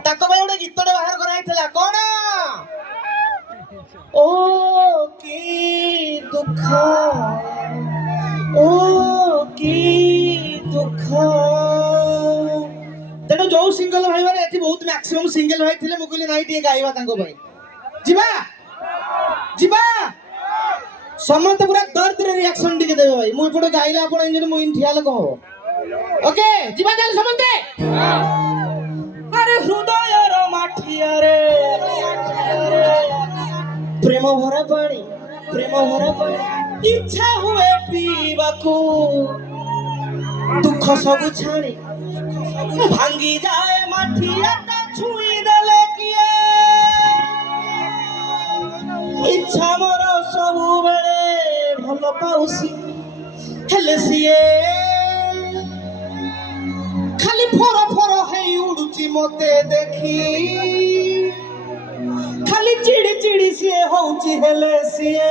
ତାଙ୍କ ପାଇଁ ଗୋଟେ ଗୀତଟେ ବାହାର କରାଯାଇଥିଲା କଣ ଓ କି ଦୁଃଖ ଓ କି ଦୁଃଖ ତେଣୁ ଯୋଉ ସିଙ୍ଗଲ ଭାଇ ମାନେ ଏଠି ବହୁତ ମ୍ୟାକ୍ସିମମ୍ ସିଙ୍ଗଲ ଭାଇ ଥିଲେ ମୁଁ କହିଲି ନାଇଁ ଟିକେ ଗାଇବା ତାଙ୍କ ପାଇଁ ଯିବା ଯିବା ସମସ୍ତେ ପୁରା ଦର୍ଦରେ ରିଆକ୍ସନ ଟିକେ ଦେବେ ଭାଇ ମୁଁ ଏପଟେ ଗାଇଲେ ଆପଣ ଏମିତି ମୁଁ ଠିଆ ହେଲେ କଣ ହବ ଓକେ ଯିବା ତାହେଲେ ସମସ୍ତେ ଆରେ ହୃଦୟର ମାଠିଆରେ ପ୍ରେମ ଭରା ପାଣି ଇଚ୍ଛା ହୁଏ ପିଇବାକୁ ଦୁଃଖ ସବୁ ଛାଣି ଭାଙ୍ଗି ଯାଏ ମାଠିଆଟା ଛୁଇଁ ଦେଲେ କିଏ ଇଚ୍ଛା ମୋର ସବୁବେଳେ ଭଲ ପାଉସି ହେଲେ ସିଏ ଖାଲି ଫର ଫର ହେଇ ଉଡୁଛି ମତେ ଦେଖି ଖାଲି ଚିଡି ଚିଡି ସିଏ ହଉଛି ହେଲେ ସିଏ